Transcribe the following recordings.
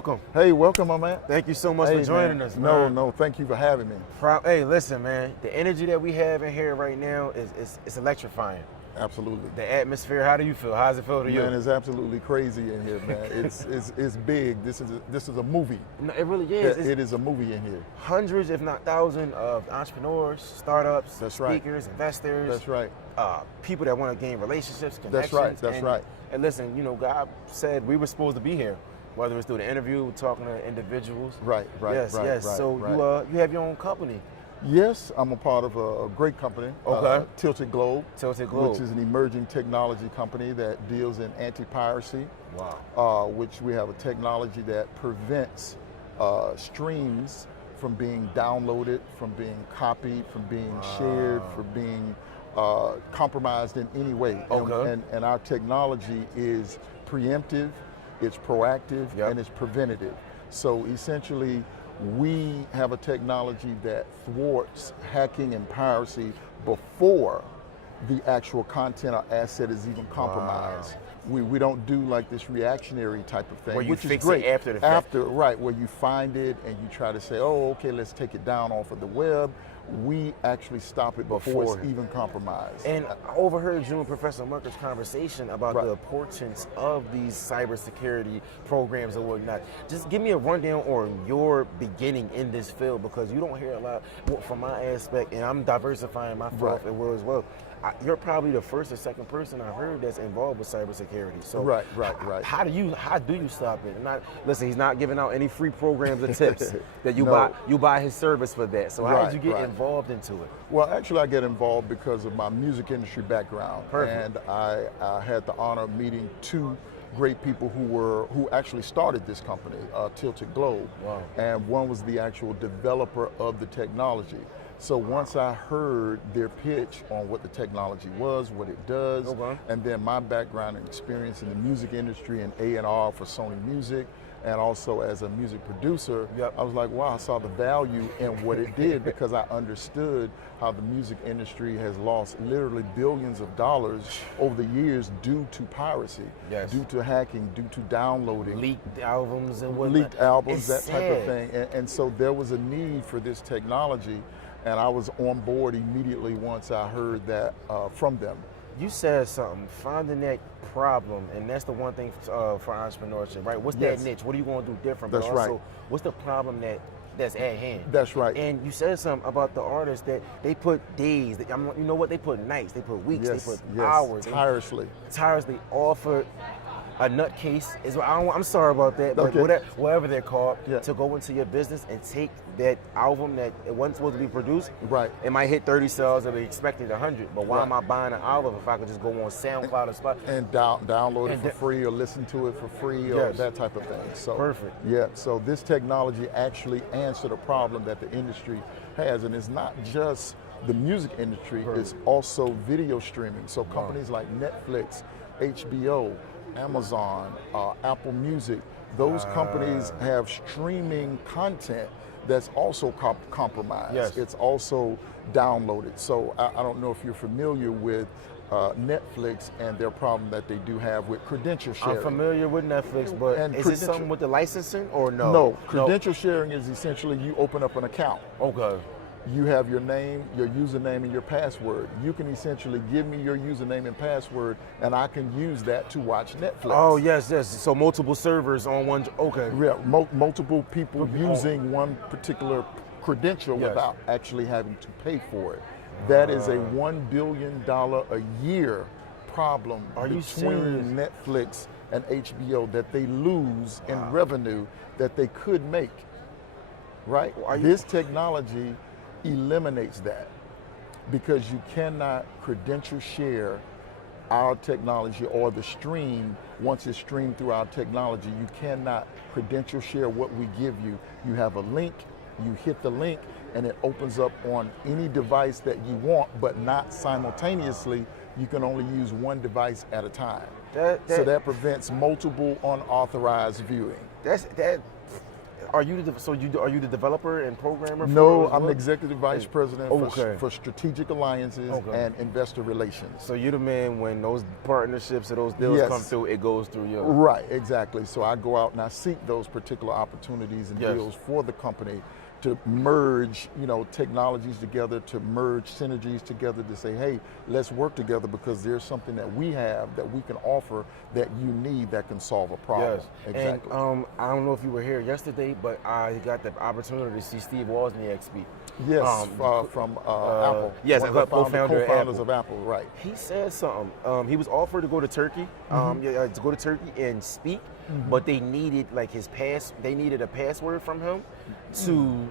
Welcome. Hey, welcome, my man. Thank you so much for joining us, man. No, thank you for having me. Hey, listen, man. The energy that we have in here right now is electrifying. Absolutely. The atmosphere. How do you feel? How does it feel to you? Man, it's absolutely crazy in here, man. It's big. This is a movie. No, it really is. It is a movie in here. Hundreds, if not thousands, of entrepreneurs, startups, That's right. speakers, investors. That's right. People that want to gain relationships, connections. That's right. That's right. And listen, God said we were supposed to be here. Whether it's through the interview, talking to individuals. Right. Yes. Right. So you have your own company. Yes, I'm a part of a great company. Okay. TiltedGlobe. TiltedGlobe. Which is an emerging technology company that deals in anti-piracy. Wow. Which we have a technology that prevents streams from being downloaded, from being copied, from being shared, from being compromised in any way. Okay. And our technology is preemptive, it's proactive, Yep. and it's preventative. So essentially, we have a technology that thwarts hacking and piracy before the actual content or asset is even compromised. Wow. We don't do like this reactionary type of thing, where you which fix is great. It after the fact. Right, where you find it and you try to say, oh, okay, let's take it down off of the web. We actually stop it before it's even compromised. And I overheard you and Professor Merker's conversation about Right. the importance of these cybersecurity programs and whatnot. Just give me a rundown on your beginning in this field, because you don't hear a lot from my aspect, and I'm diversifying my thought as well. You're probably the first or second person I heard that's involved with cybersecurity. So Right. How do you stop it? Listen, he's not giving out any free programs or tips that you No. buy. You buy his service for that. So how did you get Right. involved into it? Well, actually, I get involved because of my music industry background. Perfect. And I had the honor of meeting two great people who actually started this company, TiltedGlobe. Wow. And one was the actual developer of the technology. So once I heard their pitch on what the technology was, what it does, and then my background and experience in the music industry and A&R for Sony Music, and also as a music producer, Yep. I was like, wow, I saw the value in what it did, because I understood how the music industry has lost literally billions of dollars over the years due to piracy, Yes. due to hacking, due to downloading. Leaked albums and whatnot. Leaked albums, It's that type of sad. thing. And so there was a need for this technology, and I was on board immediately once I heard that from them. You said something, finding that problem, and that's the one thing for entrepreneurship, right? What's Yes. that niche? What are you going to do different? That's but also, right. what's the problem that's at hand? That's right. And you said something about the artists that they put days, you know what, they put nights, they put weeks, Yes, they put yes, hours. tirelessly offered a nutcase. I'm sorry about that, but Okay. whatever they're called, Yeah. to go into your business and take that album that it wasn't supposed to be produced. Right. It might hit 30 sales and they expected 100, but why Right. am I buying an album if I could just go on SoundCloud or Spotify? and download it for free, or listen to it for free, or Yes. that type of thing. So Perfect. Yeah, so this technology actually answered a problem that the industry has, and it's not just the music industry, it's also video streaming. So companies like Netflix, HBO, Amazon, Apple Music, those companies have streaming content that's also compromised. Yes. It's also downloaded. So I don't know if you're familiar with Netflix and their problem that they do have with credential sharing. I'm familiar with Netflix, but And is it something with the licensing or no? No, credential sharing is essentially you open up an account. Okay. You have your name, your username, and your password. You can essentially give me your username and password, and I can use that to watch Netflix. Oh, yes. So multiple servers on one, okay. Yeah, multiple people using one particular credential without actually having to pay for it. That is a $1 billion a year problem between Netflix and HBO that they lose in revenue that they could make, right? This technology eliminates that, because you cannot credential share our technology or the stream. Once it's streamed through our technology, you cannot credential share what we give you. You have a link, you hit the link, and it opens up on any device that you want, but not simultaneously. You can only use one device at a time. So that prevents multiple unauthorized viewing. Are you are you the developer and programmer? No, for I'm the executive vice president Okay. for strategic alliances and investor relations. So you're the man when those partnerships or those deals Yes. come through, it goes through you. Right, exactly. So I go out and I seek those particular opportunities and Yes. deals for the company to merge, technologies together, to merge synergies together, to say, hey, let's work together because there's something that we have that we can offer that you need that can solve a problem. Yes, Exactly. and I don't know if you were here yesterday, but I got the opportunity to see Steve Wozniak speak. Yes, from Apple. Yes, one of the co-founder of Apple, right. He said something. He was offered to go to Turkey, to go to Turkey and speak, but they needed they needed a password from him to.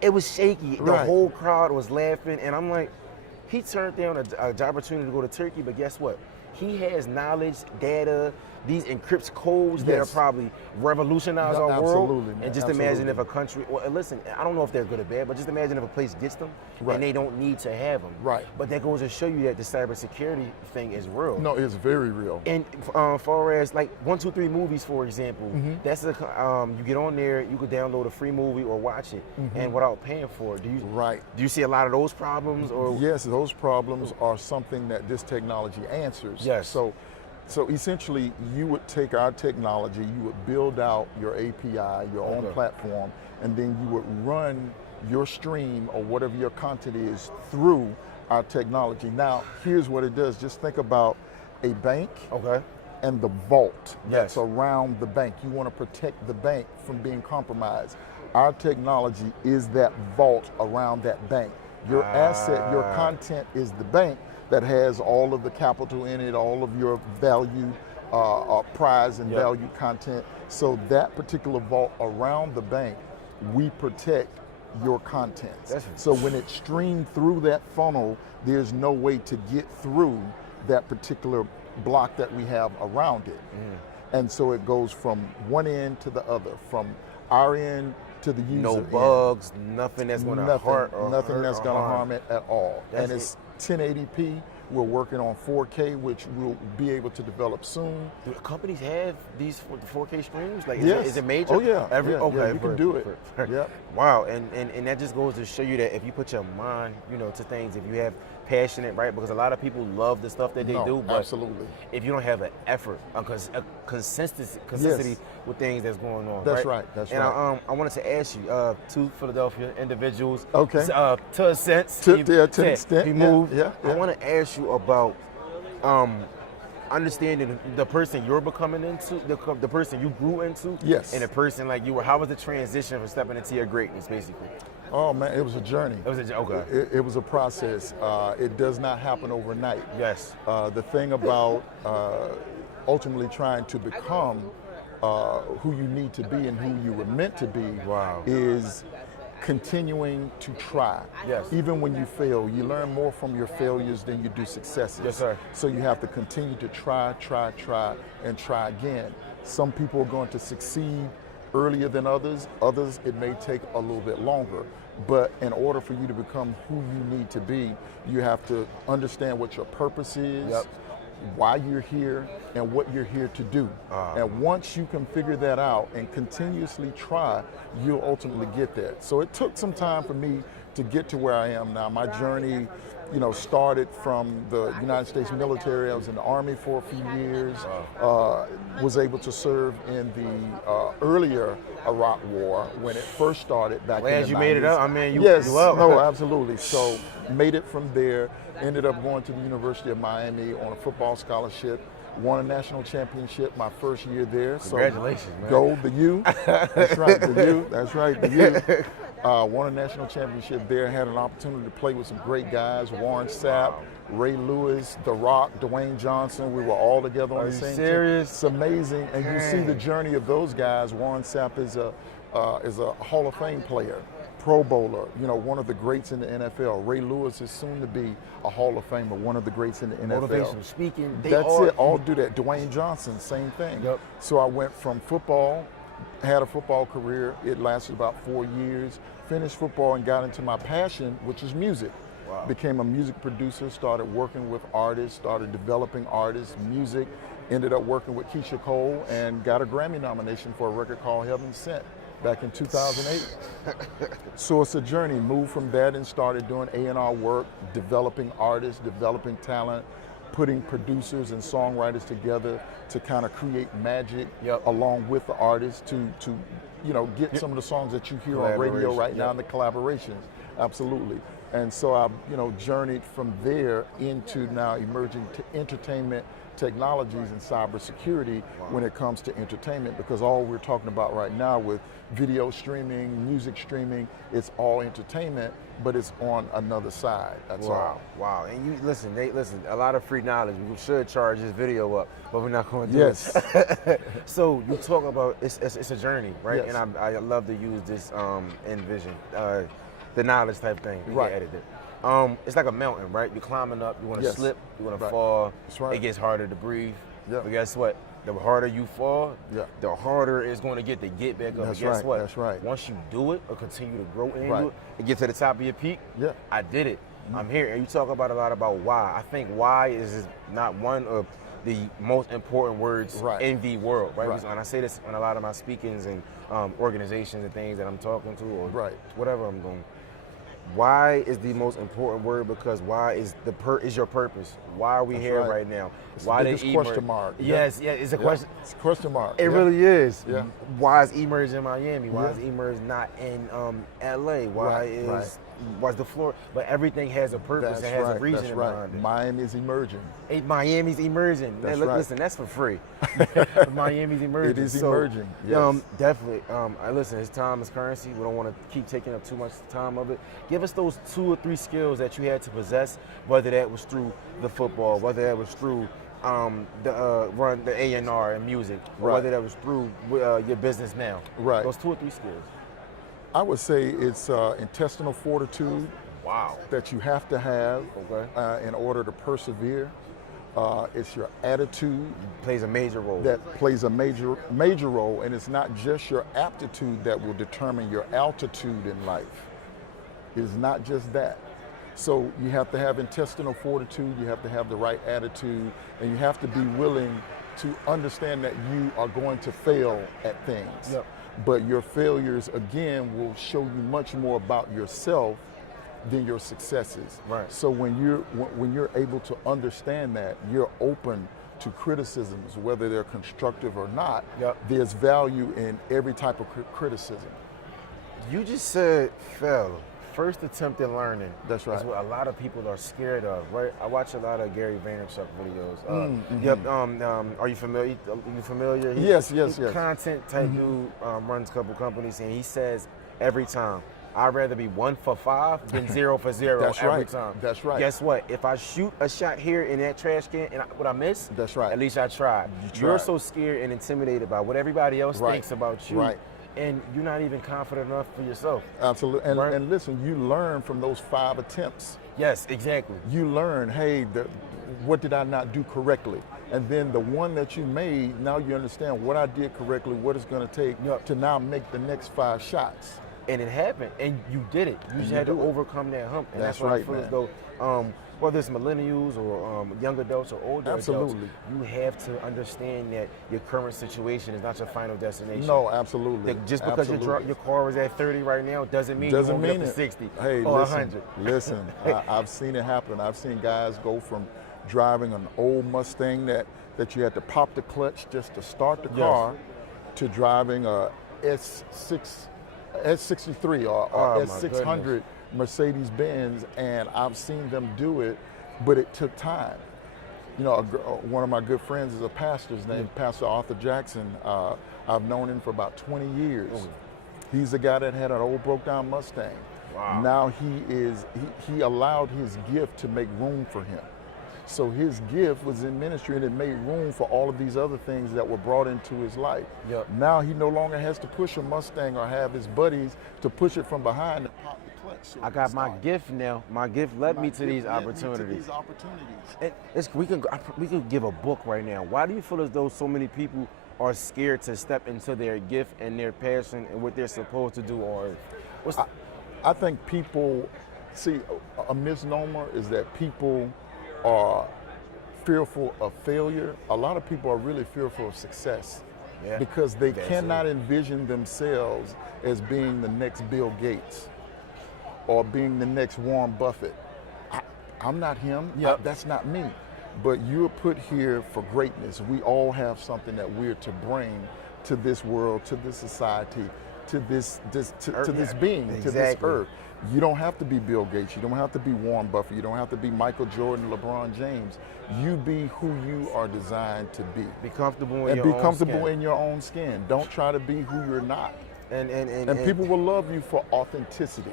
It was shaky. The Right. whole crowd was laughing, and I'm like, he turned down a job opportunity to go to Turkey, but guess what? He has knowledge, data, these encrypts codes that are Yes. probably revolutionize No, our absolutely, world. man, And just imagine if absolutely. a country, well, listen, I don't know if they're good or bad, but just imagine if a place gets them Right. and they don't need to have them. Right. But that goes to show you that the cybersecurity thing is real. No, it's very real. And far as like 123 movies, for example, that's you get on there, you could download a free movie or watch it, and without paying for it. Right. Do you see a lot of those problems? Or Yes, those problems are something that this technology answers. Yes. So essentially, you would take our technology, you would build out your API, your own platform, and then you would run your stream or whatever your content is through our technology. Now, here's what it does. Just think about a bank and the vault that's around the bank. You want to protect the bank from being compromised. Our technology is that vault around that bank. Your asset, your content is the bank that has all of the capital in it, all of your value, prize and value content. So that particular vault around the bank, we protect your contents. So when it's streamed through that funnel, there's no way to get through that particular block that we have around it. And so it goes from one end to the other, from our end to the user no end. bugs, nothing that's going to hurt or nothing hurt that's or going to harm. harm it at all. That's And it's 1080p. We're working on 4K, which we'll be able to develop soon. Do companies have these 4K streams? Like, Yes. is it major? Oh yeah. Okay, you can do it. Yep. Wow, and that just goes to show you that if you put your mind, to things, if you have passionate, right? Because a lot of people love the stuff that they do, but absolutely. if you don't have an effort, a consistency with things that's going on, That's right? right. That's and right. I wanted to ask you, two Philadelphia individuals, Okay. To a sense, To an extent, you yeah, moved. yeah. I want to ask you about understanding the person you're becoming into, the person you grew into, Yes. and the person like you were. How was the transition from stepping into your greatness, basically? Oh man, it was a journey. It was okay. It was a process. It does not happen overnight. Yes. The thing about ultimately trying to become who you need to be and who you were meant to be is continuing to try. Yes. Even when you fail, you learn more from your failures than you do successes. Yes, sir. So you have to continue to try, and try again. Some people are going to succeed earlier than others. Others, it may take a little bit longer. But in order for you to become who you need to be, you have to understand what your purpose is, why you're here, and what you're here to do. And once you can figure that out and continuously try, you'll ultimately get there. So it took some time for me to get to where I am now. My journey, started from the United States military. I was in the Army for a few years, was able to serve in the earlier Iraq War when it first started back in the 90s. As you made it up, I mean, you Yes, well. no, absolutely. So made it from there, ended up going to the University of Miami on a football scholarship, won a national championship my first year there. Congratulations, man. Go, the U. That's right, the U. That's right, the U. Won a national championship there, had an opportunity to play with some great guys, Warren Sapp, Ray Lewis, The Rock, Dwayne Johnson. We were all together on the same team. Serious? It's amazing. And you see the journey of those guys. Warren Sapp is a Hall of Fame player, Pro Bowler, one of the greats in the NFL. Ray Lewis is soon to be a Hall of Famer, one of the greats in the NFL. Motivational speaking. All do that. Dwayne Johnson, same thing. Yep. So I went from football, had a football career. It lasted about 4 years. Finished football and got into my passion, which is music. Wow. Became a music producer, started working with artists, started developing artists, music, ended up working with Keisha Cole and got a Grammy nomination for a record called Heaven Sent. back in 2008. So it's a journey. Moved from that and started doing A&R work, developing artists, developing talent, putting producers and songwriters together to kind of create magic along with the artists to get some of the songs that you hear on radio right now, and the collaborations. Absolutely. And so I've journeyed from there into now emerging entertainment technologies and cybersecurity when it comes to entertainment, because all we're talking about right now with video streaming, music streaming, it's all entertainment, but it's on another side. That's all. Wow. And you listen, a lot of free knowledge. We should charge this video up, but we're not going to do it. So you talk about it's a journey, right? Yes. And I love to use this IN.VISION, the knowledge type thing. You can edit it. It's like a mountain, right? You're climbing up, you want to slip, you want to fall. That's right. It gets harder to breathe. But guess what? The harder you fall, the harder it's going to get back up. That's guess what? That's right. Once you do it or continue to grow into it and get to the top of your peak, I did it. I'm here. And you talk about a lot about why. I think why is not one of the most important words in the world, right? And I say this on a lot of my speakings and organizations and things that I'm talking to or whatever I'm doing. Why is the most important word? Because why is is your purpose? Why are we here right now? It's why the biggest question mark. Yes, it's a question. It's a question mark. It really is. Yeah. Why is eMERGE in Miami? Why is eMERGE not in LA? Why was the floor? But everything has a purpose. It has a reason behind it. Miami's emerging. Miami's emerging. Listen, that's for free. Miami's emerging. It is emerging. Yes. Definitely. Listen, his time is currency. We don't want to keep taking up too much time of it. Give us those 2 or 3 skills that you had to possess, whether that was through the football, whether that was through the A&R and music, or whether that was through your business now. Right. Those 2 or 3 skills. I would say it's intestinal fortitude that you have to have in order to persevere. It's your attitude. Plays a major role. That plays a major role, and it's not just your aptitude that will determine your altitude in life. It's not just that. So you have to have intestinal fortitude, you have to have the right attitude, and you have to be willing to understand that you are going to fail at things. But your failures, again, will show you much more about yourself than your successes. So when you're able to understand that, you're open to criticisms, whether they're constructive or not. There's value in every type of criticism. You just said fail. First attempt at learning. That's right. That's what a lot of people are scared of, right? I watch a lot of Gary Vaynerchuk videos. Are you familiar? Yes. Content type dude, runs a couple companies, and he says every time, I'd rather be 1 for 5 than 0 for 0 every time. That's right. Guess what? If I shoot a shot here in that trash can and what I miss, at least I tried. You're so scared and intimidated by what everybody else thinks about you. And you're not even confident enough for yourself. Absolutely. And listen, you learn from those 5 attempts. Yes, exactly. You learn, hey, what did I not do correctly? And then the one that you made, now you understand what I did correctly, what it's going to take to now make the next 5 shots. And it happened, and you did it. You just had to overcome that hump. And that's what I feel as though, whether it's millennials or young adults or older adults, you have to understand that your current situation is not your final destination. No, absolutely. Just because your car is at 30 right now doesn't mean you won't get up to 60 or 100. Listen, I've seen it happen. I've seen guys go from driving an old Mustang that you had to pop the clutch just to start the car to driving a S63 or S600 Mercedes-Benz, and I've seen them do it, but it took time. One of my good friends is a pastor. His name is Pastor Arthur Jackson. I've known him for about 20 years. He's a guy that had an old broke-down Mustang. Now he allowed his gift to make room for him. So his gift was in ministry, and it made room for all of these other things that were brought into his life. Now he no longer has to push a Mustang or have his buddies to push it from behind and pop the clutch. So I got my gift now. My gift led me to these opportunities. We could give a book right now. Why do you feel as though so many people are scared to step into their gift and their passion and what they're supposed to do on earth? I think people, see, a misnomer is that people are fearful of failure. A lot of people are really fearful of success. because they cannot envision themselves as being the next Bill Gates or being the next Warren Buffett. I'm not him. That's not me. But you're put here for greatness. We all have something that we're to bring to this world, to this society, to this being, to this earth. You don't have to be Bill Gates. You don't have to be Warren Buffett. You don't have to be Michael Jordan, LeBron James. You be who you are designed to be. Be comfortable in your own skin. Don't try to be who you're not. And people will love you for authenticity.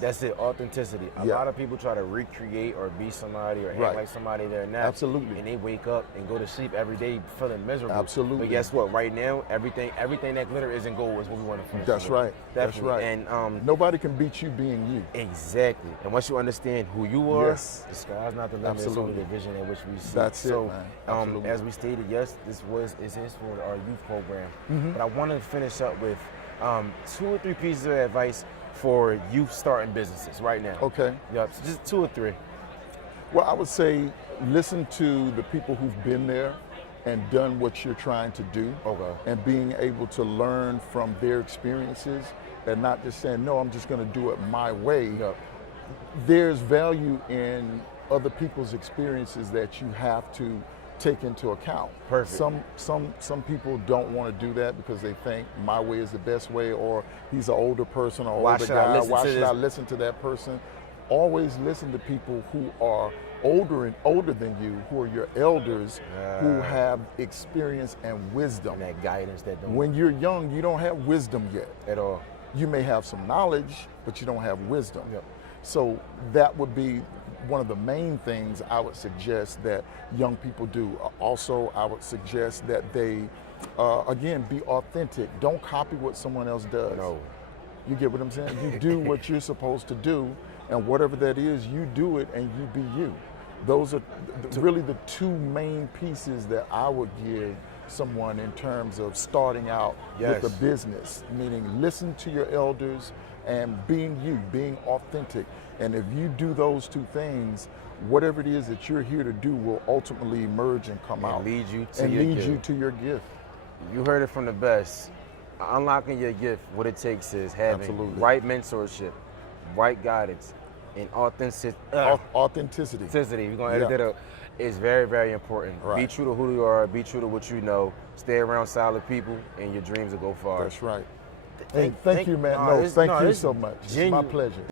That's it, authenticity. A lot of people try to recreate or be somebody or act like somebody they're not. Absolutely. And they wake up and go to sleep every day feeling miserable. Absolutely. But guess what? Right now, everything that glitter isn't gold is what we want to finish. That's right. Definitely. That's right. And nobody can beat you being you. Exactly. And once you understand who you are, the sky's not the limit. It's only the vision in which we see. That's it, man. As we stated, yes, this is for our youth program. But I want to finish up with 2 or 3 pieces of advice for youth starting businesses right now. Okay. Yep, so just 2 or 3. Well, I would say listen to the people who've been there and done what you're trying to do. Okay. And being able to learn from their experiences and not just saying, no, I'm just going to do it my way. Yep. There's value in other people's experiences that you have to take into account. Perfect. Some people don't want to do that because they think my way is the best way, or he's an older person or older guy. Why should I listen to that person? Always listen to people who are older than you, who are your elders, who have experience and wisdom. And that guidance when you're young, you don't have wisdom yet. At all. You may have some knowledge, but you don't have wisdom. Yep. So that would be one of the main things I would suggest that young people do. Also, I would suggest that they, again, be authentic. Don't copy what someone else does. No. You get what I'm saying? You do what you're supposed to do, and whatever that is, you do it and you be you. Those are really the 2 main pieces that I would give someone in terms of starting out with a business, meaning listen to your elders and being you, being authentic. And if you do those 2 things, whatever it is that you're here to do will ultimately emerge and come out. Lead you to your gift. You heard it from the best. Unlocking your gift, what it takes is having right mentorship, right guidance, and authenticity. Authenticity. We're going to edit that up. It's very, very important. Right. Be true to who you are. Be true to what you know. Stay around solid people, and your dreams will go far. That's right. Hey, thank you, man. Thank you so much. It's my pleasure.